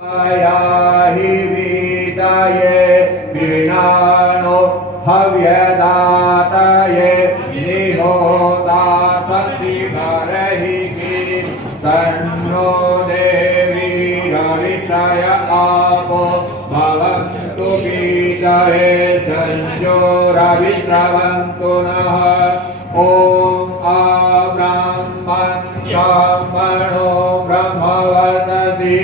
हि वीतये विनानो हव्यदातये निहोता सत्सिभरहिः सन्नो देवी हविषय आपो भवन्तु वीतये संजोरविश्रवन्तु नः ॐ ब्राह्मणो ब्रह्मवर्तति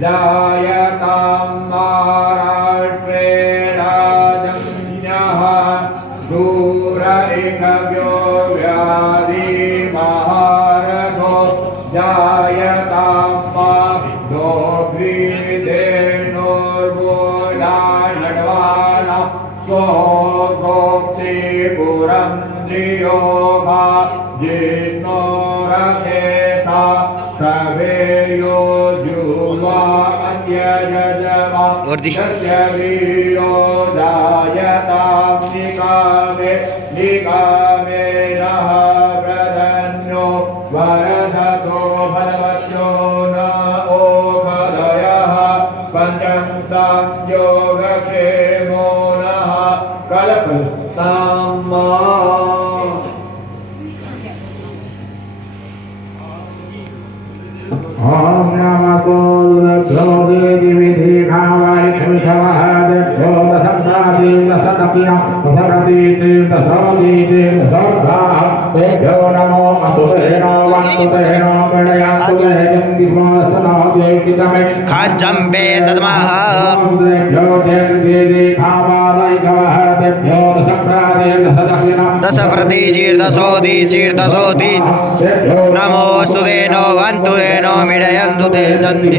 जायतां महाराष्ट्रे राजन्यः दूर इकव्यो व्याधि महारथो जायतां दोग्रीदेनोर्वोडानड्वाना स्वोक्ति पुरं द्रियोगा जिष्णोरथेता सवेयो जुवा यजमा यस्य वीरो जायतां निकामे नः प्रदन्यो वरदतो भगवत्यो न ओपदयः पञ्चमतां योगक्षेमो नः कल्पतां ओम नमो देवी विधि खावाय खमिषवः देभ्यो दशम्रादि दशतकिया दशप्रति दशोदि दशोर्धा देभ्यो नमो असुरेणो वन्तुतेनो विणयान्तु दिवसनो देवितमे खाजम्बे दद्मः देभ्यो देवी खावाय खवः देभ्यो दशम्रादि दशतकिया दशप्रति नमोऽस्तु तेनो वन्तु तेनो मिडयन्तु ते नन्दि